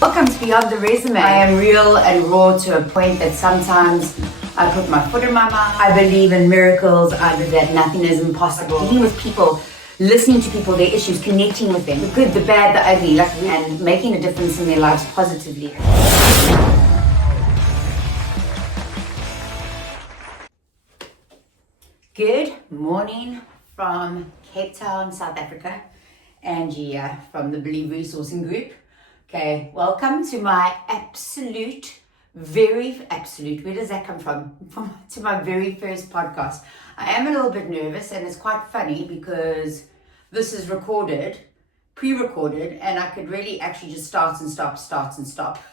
Welcome to Beyond the Resume. I am real and raw to a point that sometimes I put my foot in my mouth. I believe in miracles. I believe that nothing is impossible. Dealing with people, listening to people, their issues, connecting with them, the good, the bad, the ugly, and making a difference in their lives positively. Good morning from Cape Town, South Africa. Angie from the Believe Resourcing Group. Okay, welcome to my where does that come from? To my very first podcast. I am a little bit nervous, and it's quite funny because this is pre-recorded, and I could really actually just start and stop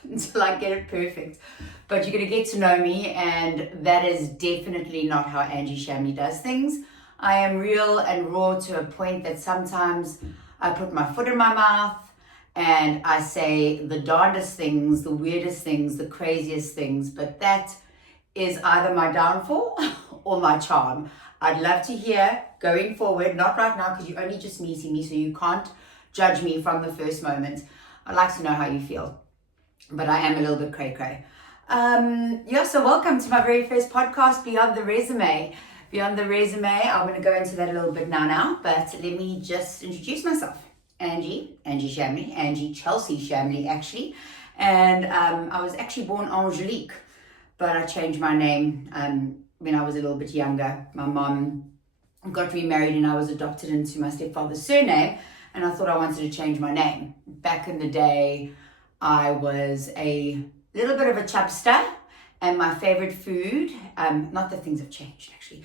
until I get it perfect. But you're going to get to know me, and that is definitely not how Angie Shamley does things. I am real and raw to a point that sometimes I put my foot in my mouth and I say the darndest things, the weirdest things, the craziest things, but that is either my downfall or my charm. I'd love to hear going forward, not right now because you're only just meeting me, so you can't judge me from the first moment. I'd like to know how you feel, but I am a little bit cray-cray. So welcome to my very first podcast, Beyond the Resume. Beyond the Resume, I'm going to go into that a little bit now, but let me just introduce myself. Angie Shamley, Angie Chelsea Shamley actually, and I was actually born Angelique, but I changed my name when I was a little bit younger. My mom got remarried and I was adopted into my stepfather's surname, and I thought I wanted to change my name. Back in the day, I was a little bit of a chubster, and my favorite food, not that things have changed actually,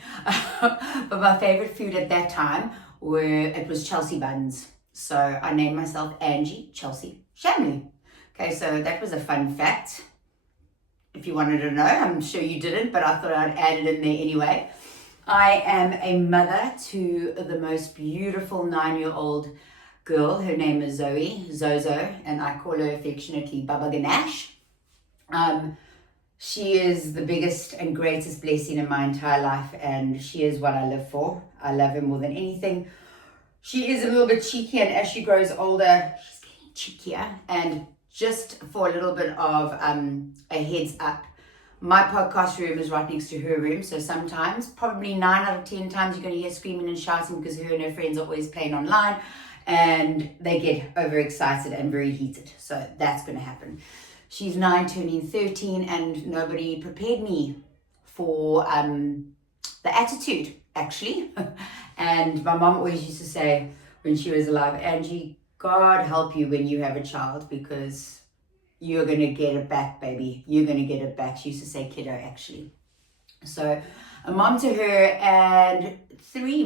but my favorite food at that time was Chelsea buns. So I named myself Angie Chelsea Shamley. Okay, so that was a fun fact. If you wanted to know, I'm sure you didn't, but I thought I'd add it in there anyway. I am a mother to the most beautiful 9-year-old girl. Her name is Zozo, and I call her affectionately Baba Ganesh. She is the biggest and greatest blessing in my entire life, and she is what I live for. I love her more than anything. She is a little bit cheeky, and as she grows older, she's getting cheekier. And just for a little bit of a heads up, my podcast room is right next to her room. So sometimes, probably 9 out of 10 times, you're going to hear screaming and shouting because her and her friends are always playing online, and they get overexcited and very heated. So that's going to happen. She's 9, turning 13, and nobody prepared me for the attitude, actually. And my mom always used to say when she was alive, Angie, God help you when you have a child, because you're going to get it back, baby. You're going to get it back. She used to say kiddo, actually. So a mom to her, and three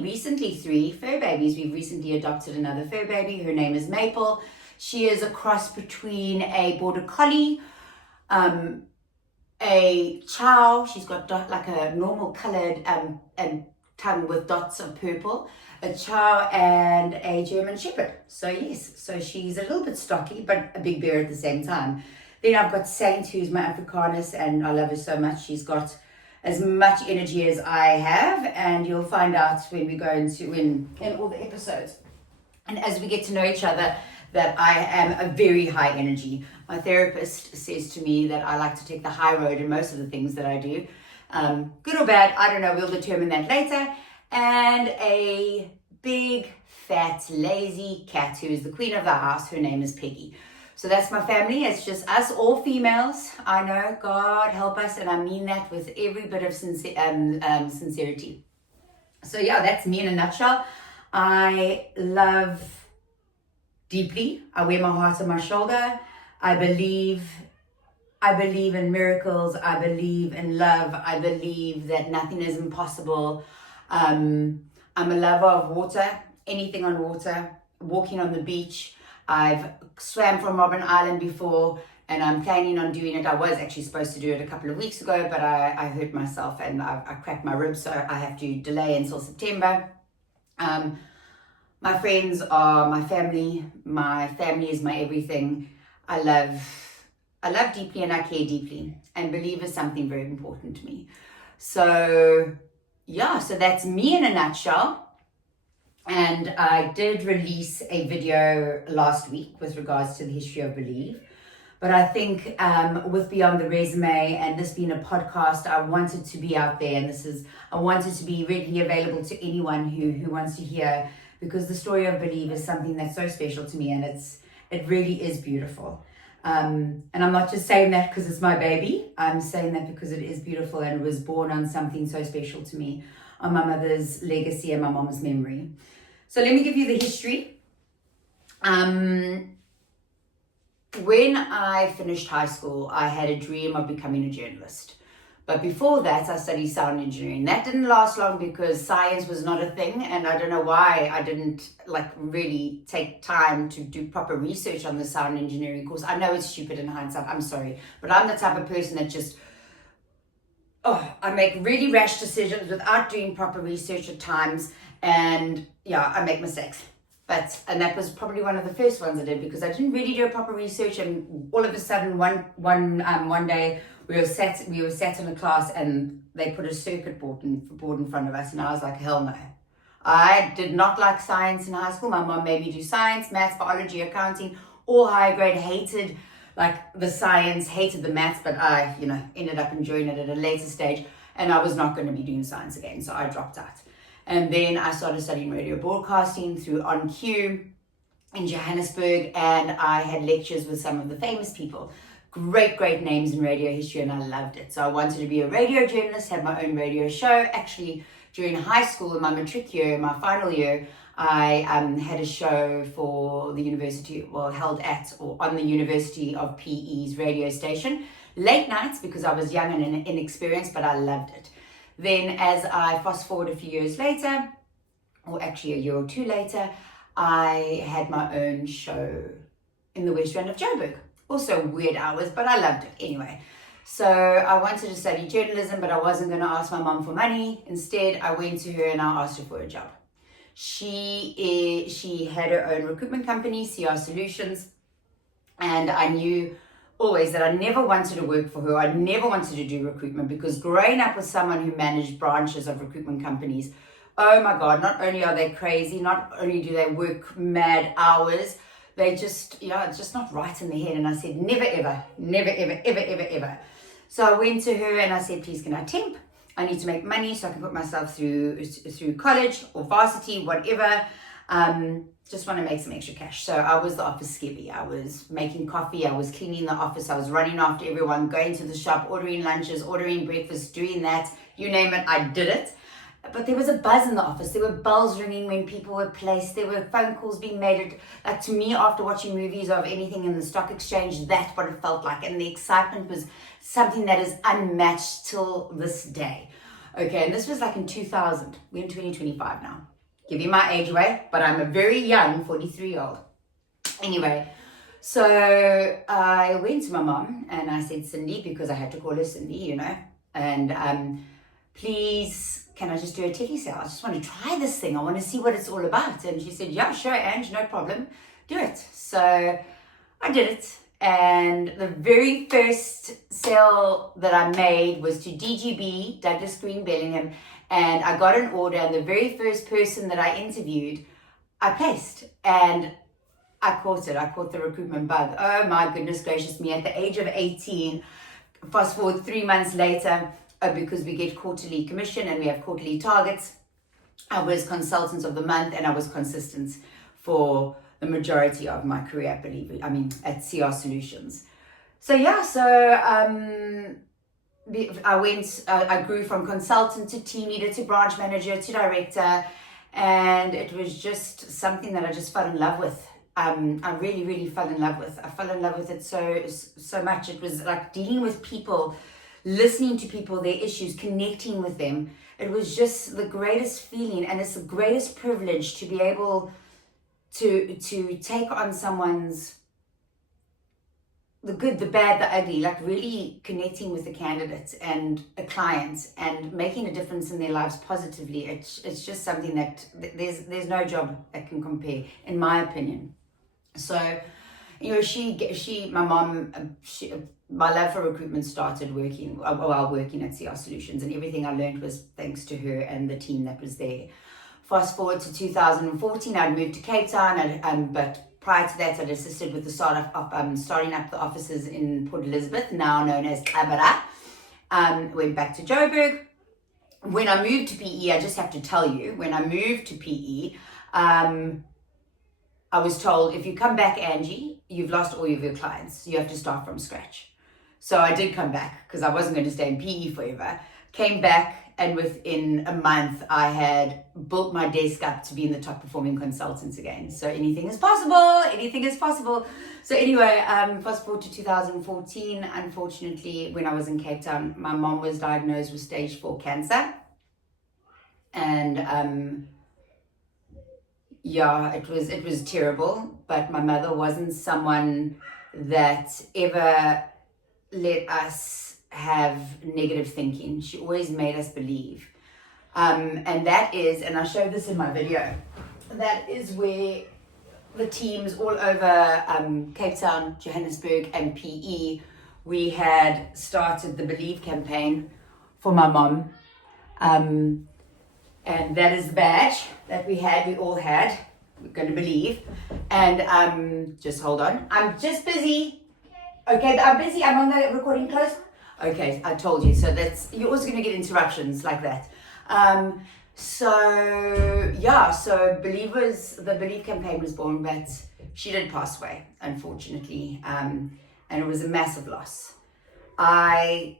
fur babies. We've recently adopted another fur baby. Her name is Maple. She is a cross between a border collie, a chow. She's got like a normal colored and tongue with dots of purple, a chow, and a German shepherd. So yes, so she's a little bit stocky, but a big bear at the same time. Then I've got Saint, who's my Africanus, and I love her so much. She's got as much energy as I have, and you'll find out when we go in all the episodes. And as we get to know each other, that I am a very high energy. My therapist says to me that I like to take the high road in most of the things that I do. Good or bad, I don't know, we'll determine that later. And a big, fat, lazy cat who is the queen of the house. Her name is Peggy. So that's my family. It's just us, all females. I know, God help us, and I mean that with every bit of sincerity. So yeah, that's me in a nutshell. I love deeply. I wear my heart on my shoulder. I believe in miracles. I believe in love. I believe that nothing is impossible. I'm a lover of water, anything on water, walking on the beach. I've swam from Robben Island before, and I'm planning on doing it. I was actually supposed to do it a couple of weeks ago, but I hurt myself and I cracked my ribs, so I have to delay until September. My friends are my family. My family is my everything. I love deeply and I care deeply, and believe is something very important to me. So yeah, so that's me in a nutshell. And I did release a video last week with regards to the history of Believe. But I think with Beyond the Resume and this being a podcast, I wanted to be out there, and I wanted to be readily available to anyone who wants to hear, because the story of Believe is something that's so special to me, and it really is beautiful. And I'm not just saying that because it's my baby. I'm saying that because it is beautiful, and it was born on something so special to me, on my mother's legacy and my mom's memory. So let me give you the history. When I finished high school, I had a dream of becoming a journalist. But before that, I studied sound engineering. That didn't last long because science was not a thing, and I don't know why I didn't really take time to do proper research on the sound engineering course. I know it's stupid in hindsight, I'm sorry, but I'm the type of person that just, I make really rash decisions without doing proper research at times, and yeah, I make mistakes. And that was probably one of the first ones I did, because I didn't really do a proper research, and all of a sudden one day we were sat in a class and they put a circuit board in front of us, and I was like, hell no. I did not like science in high school. My mom made me do science, maths, biology, accounting, all higher grade. Hated the science, hated the maths, but I ended up enjoying it at a later stage, and I was not going to be doing science again, so I dropped out. And then I started studying radio broadcasting through On Q in Johannesburg, and I had lectures with some of the famous people. Great names in radio history, and I loved it. So I wanted to be a radio journalist, have my own radio show. Actually, during high school, in my matric year, my final year, I had a show for the university, held at or on the University of PE's radio station. Late nights, because I was young and inexperienced, but I loved it. Then as I fast forward a few years later, or actually a year or two later, I had my own show in the West Rand of Joburg. Also weird hours, but I loved it anyway. So I wanted to study journalism, but I wasn't going to ask my mom for money. Instead, I went to her and I asked her for a job. She had her own recruitment company, CR Solutions, and I knew always that I never wanted to work for her. I never wanted to do recruitment, because growing up with someone who managed branches of recruitment companies, oh my God, not only are they crazy, not only do they work mad hours, they just, it's just not right in the head. And I said, never, ever. So I went to her and I said, please, can I temp? I need to make money so I can put myself through college or varsity, whatever. Just want to make some extra cash. So I was the office skivvy. I was making coffee. I was cleaning the office. I was running after everyone, going to the shop, ordering lunches, ordering breakfast, doing that. You name it, I did it. But there was a buzz in the office. There were bells ringing when people were placed. There were phone calls being made. To me, after watching movies of anything in the stock exchange, that's what it felt like. And the excitement was something that is unmatched till this day. Okay, and this was in 2000. We're in 2025 now. Give you my age away, but I'm a very young 43-year-old. Anyway, so I went to my mom and I said, Cindy, because I had to call her Cindy, and please, can I just do a telesale? I just want to try this thing. I want to see what it's all about. And she said, yeah, sure, Ange, no problem. Do it. So I did it. And the very first sale that I made was to DGB, Douglas Green Bellingham, and I got an order, and the very first person that I interviewed, I placed, and I caught it. I caught the recruitment bug. Oh my goodness gracious me. At the age of 18, fast forward 3 months later, because we get quarterly commission and we have quarterly targets, I was consultant of the month, and I was consistent for the majority of my career, at CR Solutions. I grew from consultant to team leader to branch manager to director, and it was just something that I just fell in love with. I really, really fell in love with. I fell in love with it so much. It was like dealing with people, listening to people, their issues, connecting with them. It was just the greatest feeling, and it's the greatest privilege to be able to take on someone's, the good, the bad, the ugly, really connecting with the candidate and a client and making a difference in their lives positively. It's just something that there's no job that can compare, in my opinion. So, my love for recruitment started while working at CR Solutions, and everything I learned was thanks to her and the team that was there. Fast forward to 2014, I'd moved to Cape Town, but prior to that, I'd assisted with the starting up the offices in Port Elizabeth, now known as Tabara. Went back to Joburg. When I moved to PE, I just have to tell you, when I moved to PE, I was told, if you come back, Angie, you've lost all of your clients. You have to start from scratch. So I did come back because I wasn't going to stay in PE forever. Came back, and within a month, I had built my desk up to be in the top performing consultants again. So anything is possible. Anything is possible. So anyway, fast forward to 2014. Unfortunately, when I was in Cape Town, my mom was diagnosed with stage 4 cancer. And yeah, it was terrible. But my mother wasn't someone that ever let us have negative thinking. She always made us believe. And that is, and I showed this in my video, that is where the teams all over Cape Town, Johannesburg, and PE, we had started the Believe campaign for my mom. And that is the badge that we all had. We're going to believe. And just hold on. I'm just busy. Okay, I'm busy. I'm on the recording close. Okay, I told you. So you're also going to get interruptions like that. So the Believe campaign was born, but she did pass away, unfortunately. And it was a massive loss. I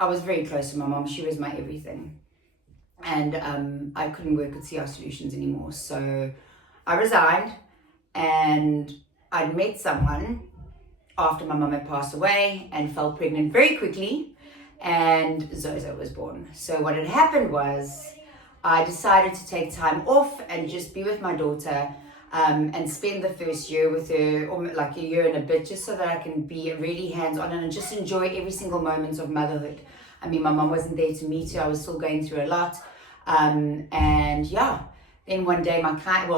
was very close to my mom. She was my everything. And I couldn't work at CR Solutions anymore. So I resigned, and I'd met someone after my mum had passed away and fell pregnant very quickly, and Zozo was born. So what had happened was I decided to take time off and just be with my daughter, and spend the first year with her, or like a year and a bit, just so that I can be really hands-on and just enjoy every single moment of motherhood. I mean, my mum wasn't there to meet her. I was still going through a lot. Then one day my clients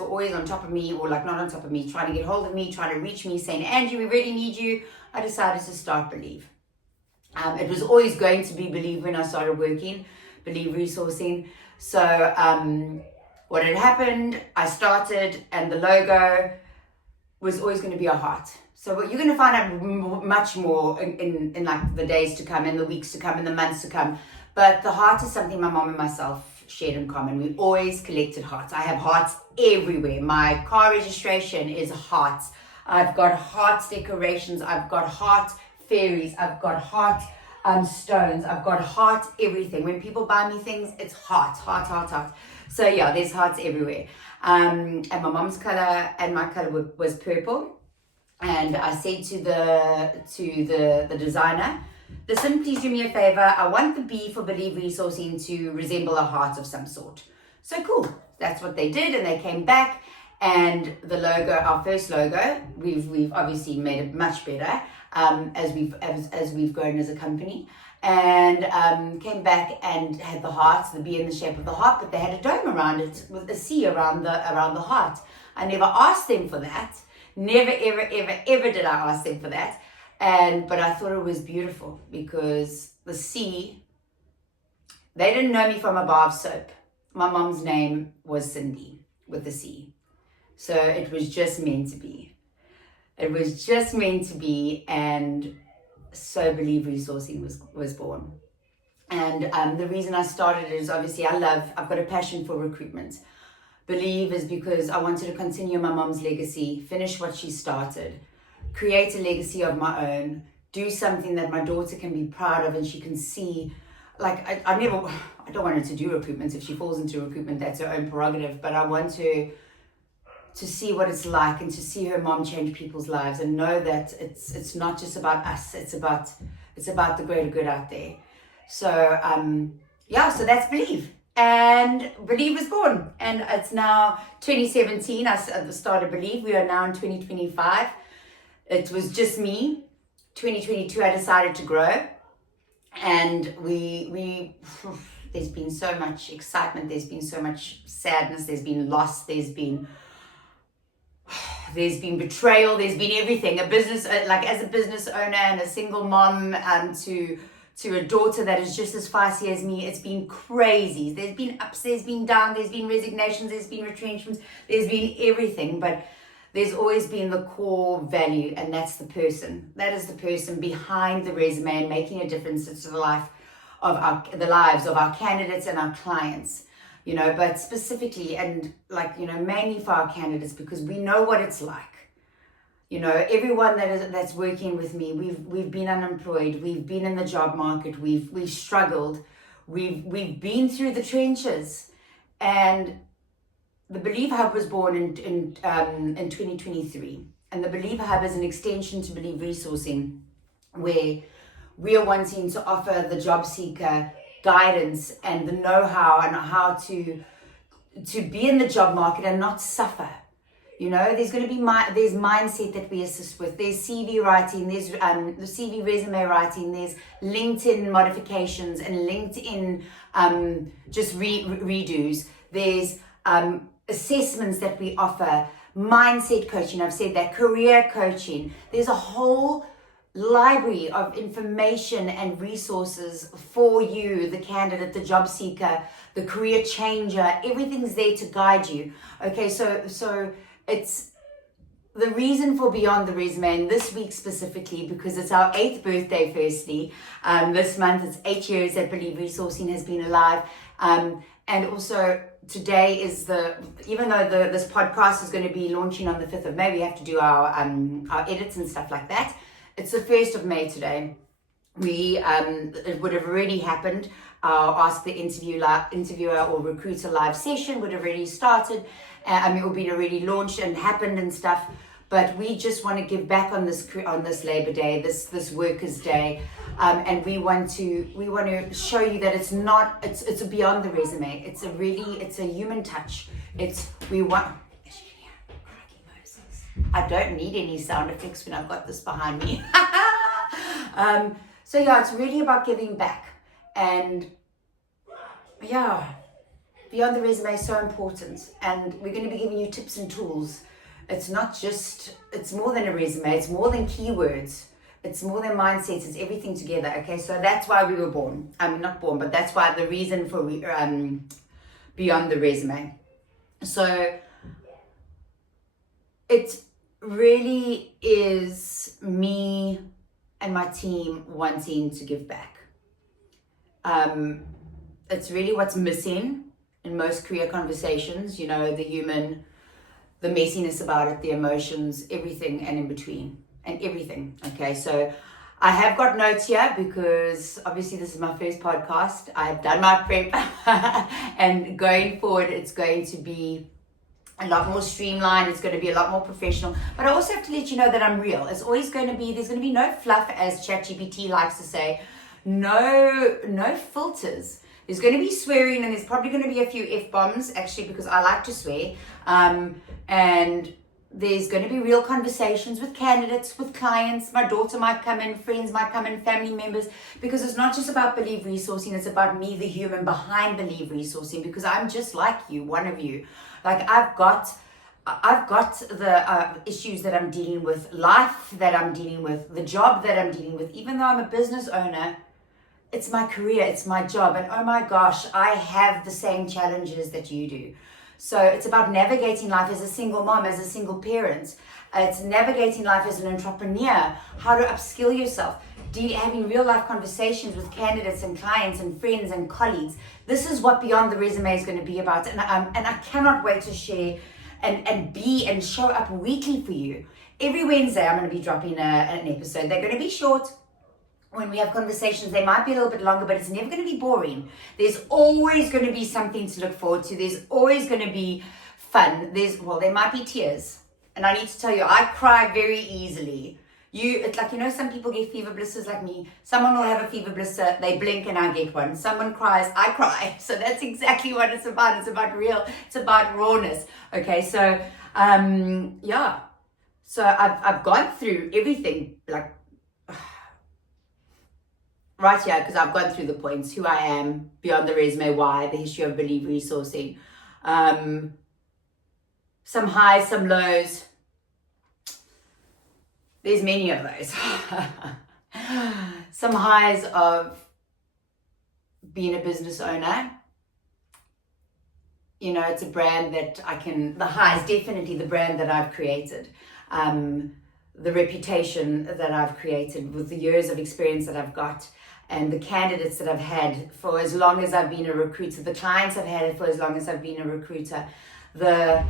were always on top of me, or like not on top of me, trying to get hold of me, trying to reach me, saying, Angie, we really need you. I decided to start Believe. It was always going to be Believe when I started working, Believe Resourcing. So what had happened, I started, and the logo was always going to be a heart. So what you're going to find out much more in like the days to come, in the weeks to come, in the months to come. But the heart is something my mom and myself shared in common. We always collected hearts. I have hearts everywhere. My car registration is hearts. I've got hearts decorations. I've got heart fairies. I've got heart stones. I've got heart everything. When people buy me things, it's heart. So yeah, there's hearts everywhere. And my mom's color and my color was purple. And I said to the designer, listen, please do me a favor. I want the B for Believe Resourcing to resemble a heart of some sort. So cool. That's what they did, and they came back. And the logo, our first logo, we've obviously made it much better as we've grown as a company. And came back and had the heart, the B in the shape of the heart, but they had a dome around it with a C around the heart. I never asked them for that. Never, ever did I ask them for that. But I thought it was beautiful because the C, they didn't know me from a bar of soap. My mom's name was Cindy with the C. So it was just meant to be. It was just meant to be, and so Believe Resourcing was born. And the reason I started it is obviously I've got a passion for recruitment. Believe is because I wanted to continue my mom's legacy, finish what she started, create a legacy of my own, do something that my daughter can be proud of and she can see. Like, I don't want her to do recruitment. If she falls into recruitment, that's her own prerogative. But I want her to see what it's like and to see her mom change people's lives and know that it's not just about us. It's about the greater good out there. So, so that's Believe. And Believe was born. And it's now 2017. I started Believe. We are now in 2025. It was just me. 2022, I decided to grow. And we there's been so much excitement. There's been so much sadness. There's been loss. There's been betrayal. There's been everything. As a business owner and a single mom, to to a daughter that is just as feisty as me. It's been crazy. There's been ups, there's been downs, there's been resignations, there's been retrenchments, there's been everything, but there's always been the core value, and that's the person. That is the person behind the resume and making a difference to the lives of our candidates and our clients. But specifically, and mainly for our candidates, because we know what it's like. Everyone that's working with me, we've been unemployed, we've been in the job market, we've struggled, we've been through the trenches, and the Believe Hub was born in 2023, and the Believe Hub is an extension to Believe Resourcing, where we are wanting to offer the job seeker guidance and the know-how and how to be in the job market and not suffer. There's going to be there's mindset that we assist with. There's CV writing, there's the CV resume writing, there's LinkedIn modifications and LinkedIn just redos. There's assessments that we offer, mindset coaching, I've said that, career coaching. There's a whole library of information and resources for you, the candidate, the job seeker, the career changer. Everything's there to guide you. Okay, so it's the reason for Beyond the Resume, and this week specifically, because it's our 8th birthday, firstly. This month, it's 8 years that Believe Resourcing has been alive. And also, today is even though this podcast is going to be launching on the 5th of May, we have to do our edits and stuff like that. It's the 1st of May today. It would have already happened. Our Ask the Interviewer or Recruiter live session would have already started. It would be already launched and happened and stuff. But we just want to give back on this Labor Day, this Workers' Day, and we want to show you that it's beyond the resume. It's a human touch. I don't need any sound effects when I've got this behind me. So yeah, it's really about giving back. And yeah, Beyond the Resume is so important. And we're going to be giving you tips and tools. It's more than a resume. It's more than keywords. It's more than mindsets. It's everything together. Okay, so that's why we were born. Not born, but that's why the reason for Beyond the Resume. So it really is me and my team wanting to give back. It's really what's missing in most career conversations, the human, the messiness about it, the emotions, everything and in between, and everything. Okay, so I have got notes here because obviously this is my first podcast. I've done my prep and going forward, it's going to be a lot more streamlined. It's going to be a lot more professional. But I also have to let you know that I'm real. There's going to be no fluff, as ChatGPT likes to say. No filters. There's going to be swearing, and there's probably going to be a few F-bombs, actually, because I like to swear. And there's going to be real conversations with candidates, with clients. My daughter might come in, friends might come in, family members, because it's not just about Believe Resourcing. It's about me, the human behind Believe Resourcing, because I'm just like you, one of you. Like I've got the issues that I'm dealing with, life that I'm dealing with, the job that I'm dealing with. Even though I'm a business owner, it's my career, it's my job. And oh my gosh, I have the same challenges that you do. So it's about navigating life as a single mom, as a single parent. It's navigating life as an entrepreneur, how to upskill yourself, having real life conversations with candidates and clients and friends and colleagues. This is what Beyond the Resume is going to be about. And I cannot wait to share and show up weekly for you. Every Wednesday, I'm going to be dropping an episode. They're going to be short. When we have conversations, they might be a little bit longer, but it's never going to be boring. There's always going to be something to look forward to. There's always going to be fun. There might be tears. And I need to tell you, I cry very easily. It's like, some people get fever blisters like me. Someone will have a fever blister, they blink and I get one. Someone cries, I cry. So that's exactly what it's about. It's about it's about rawness. Okay, so, yeah. So I've gone through everything, like, right here, because I've gone through the points, who I am, Beyond the Resume, why, the history of Believe Resourcing. Some highs, some lows. There's many of those. Some highs of being a business owner, you know, it's a brand that the High is definitely the brand that I've created. The reputation that I've created with the years of experience that I've got, and the candidates that I've had for as long as I've been a recruiter, the clients I've had for as long as I've been a recruiter, the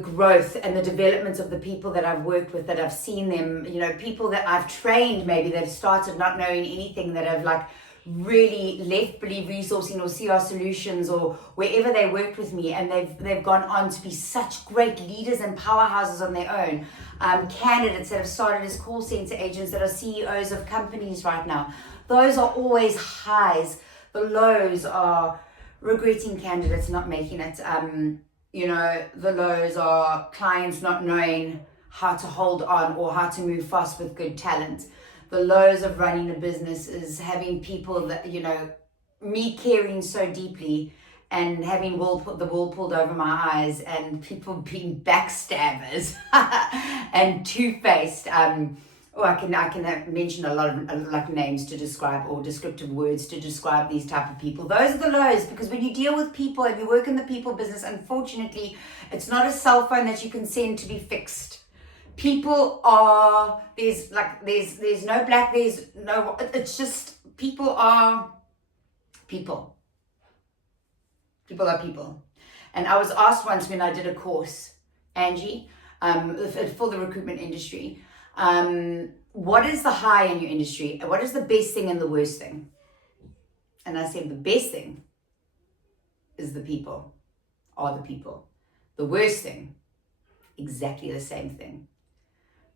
growth and the development of the people that I've worked with, that I've seen them, you know, people that I've trained, maybe they've started not knowing anything, that have like really left Believe Resourcing or CR Solutions or wherever they worked with me, and they've gone on to be such great leaders and powerhouses on their own. Candidates that have started as call center agents that are CEOs of companies right now. Those are always highs. The lows are regretting candidates not making it. You know, the lows are clients not knowing how to hold on or how to move fast with good talent. The lows of running a business is having people that, you know, me caring so deeply and having the wool pulled over my eyes, and people being backstabbers and two-faced. I can mention a lot of like names to describe, or descriptive words to describe these type of people. Those are the lows, because when you deal with people and you work in the people business, unfortunately, it's not a cell phone that you can send to be fixed. People are, there's no black, there's no, it's just, people are people. People are people. And I was asked once when I did a course, Angie, for the recruitment industry, what is the high in your industry? What is the best thing and the worst thing? And I said, the best thing is the people, are the people. The worst thing, exactly the same thing.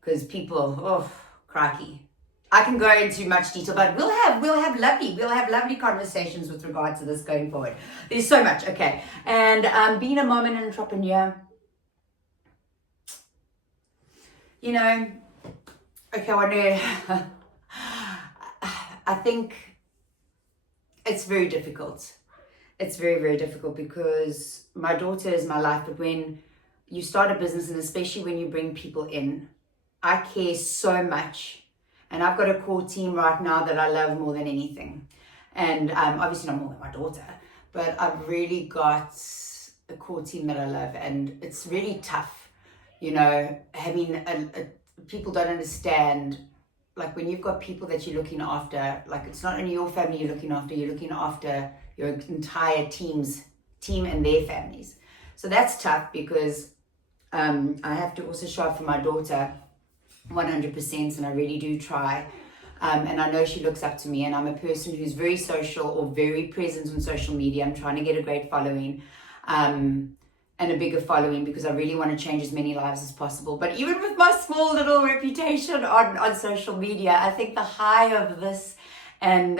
Because people, oh, crikey. I can go into much detail, but we'll have lovely conversations with regard to this going forward. There's so much, okay. And being a mom and an entrepreneur, you know, okay, I think it's very difficult. It's very, very difficult, because my daughter is my life, but when you start a business, and especially when you bring people in, I care so much. And I've got a core team right now that I love more than anything. And obviously not more than my daughter, but I've really got a core team that I love. And it's really tough, you know, having people don't understand, like when you've got people that you're looking after, like it's not only your family you're looking after your entire team and their families. So that's tough, because I have to also show up for my daughter 100%, and I really do try. And I know she looks up to me, and I'm a person who's very social or very present on social media. I'm trying to get a great following and a bigger following, because I really want to change as many lives as possible. But even with my small little reputation on social media, I think the high of this, and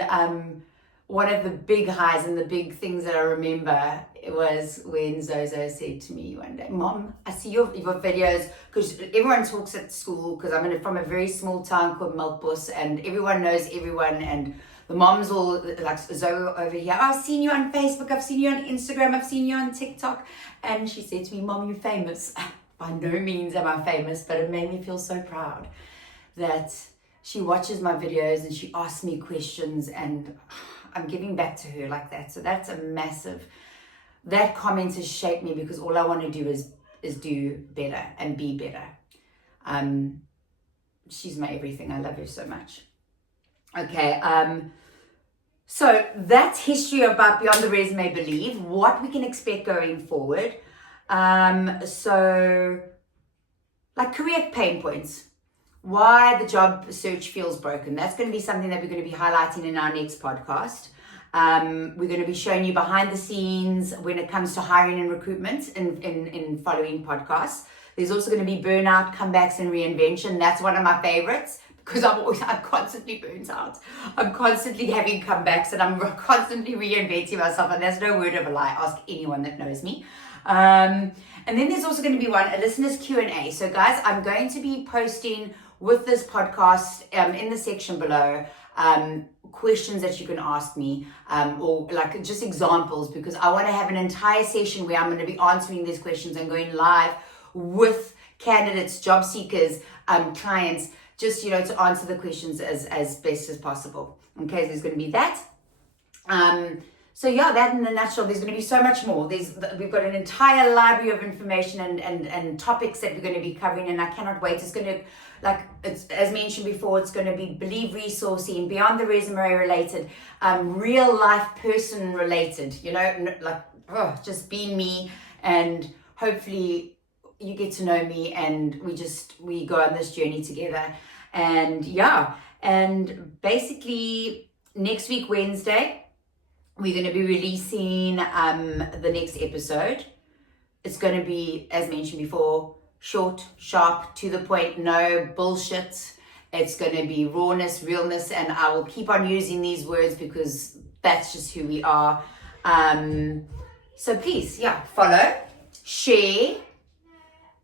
one of the big highs and the big things that I remember, it was when Zozo said to me one day, "Mom, I see your videos," because everyone talks at school, because I'm from a very small town called Melkbos, and everyone knows everyone, and the moms all, like Zoe over here, "Oh, I've seen you on Facebook, I've seen you on Instagram, I've seen you on TikTok." And she said to me, "Mom, you're famous." By no means am I famous, but it made me feel so proud that she watches my videos and she asks me questions, and I'm giving back to her like that. So that's a massive, that comment has shaped me, because all I want to do is do better and be better. She's my everything. I love her so much. Okay, so that's history about Beyond the Resume Believe, what we can expect going forward. So, like career pain points, why the job search feels broken. That's going to be something that we're going to be highlighting in our next podcast. We're going to be showing you behind the scenes when it comes to hiring and recruitment in following podcasts. There's also going to be burnout, comebacks, and reinvention. That's one of my favorites, because I'm constantly burnt out. I'm constantly having comebacks, and I'm constantly reinventing myself, and that's no word of a lie. Ask anyone that knows me. And then there's also going to be a listener's Q&A. So guys, I'm going to be posting with this podcast in the section below questions that you can ask me, or like just examples, because I want to have an entire session where I'm going to be answering these questions and going live with candidates, job seekers, clients, just, you know, to answer the questions as best as possible. Okay, so there's going to be that. So yeah, that in a nutshell. There's going to be so much more. We've got an entire library of information and topics that we're going to be covering, and I cannot wait. It's going to, it's, as mentioned before, it's going to be Believe resourcing, beyond the resume related, real life person related. Just being me, and hopefully you get to know me, and we go on this journey together. And yeah, and basically next week Wednesday, we're going to be releasing the next episode. It's going to be, as mentioned before, short, sharp, to the point, no bullshit. It's going to be rawness, realness, and I will keep on using these words because that's just who we are. So please, follow, share,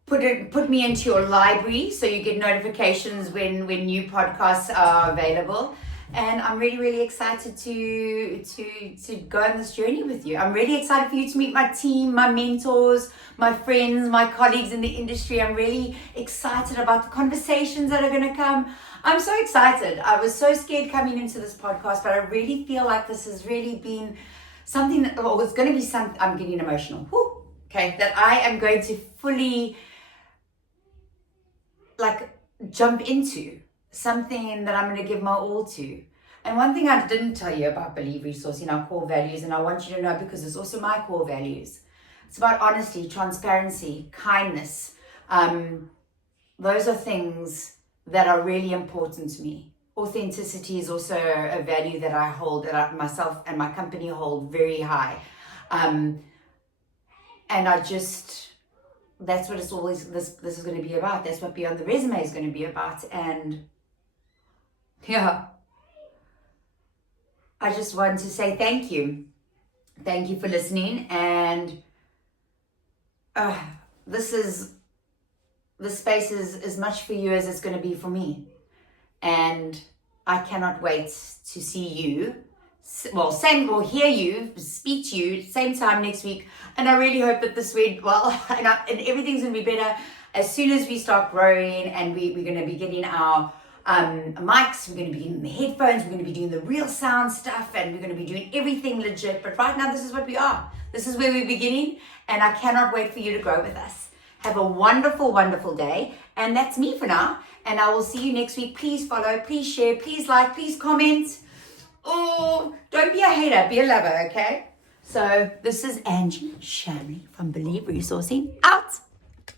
put me into your library so you get notifications when new podcasts are available. And I'm really, really excited to go on this journey with you. I'm really excited for you to meet my team, my mentors, my friends, my colleagues in the industry. I'm really excited about the conversations that are going to come. I'm so excited. I was so scared coming into this podcast, but I really feel like this has really been something that, it's going to be something, I'm getting emotional. Whew, okay, that I am going to fully jump into. Something that I'm going to give my all to. And one thing I didn't tell you about Believe Resourcing, our core values, and I want you to know because it's also my core values. It's about honesty, transparency, kindness. Those are things that are really important to me. Authenticity is also a value that I hold, that I myself and my company hold very high. And that's what it's always, this is going to be about. That's what Beyond the Resume is going to be about. And yeah, I just want to say thank you. Thank you for listening. And this space is as much for you as it's going to be for me. And I cannot wait to see you. Hear you, speak to you, same time next week. And I really hope that this went well and everything's going to be better as soon as we start growing, and we're going to be getting our mics, we're going to be getting the headphones, we're going to be doing the real sound stuff, and we're going to be doing everything legit. But right now, this is what we are. This is where we're beginning, and I cannot wait for you to grow with us. Have a wonderful, wonderful day. And that's me for now. And I will see you next week. Please follow, please share, please like, please comment. Oh, don't be a hater, be a lover, okay? So this is Angie Shamley from Believe Resourcing, out.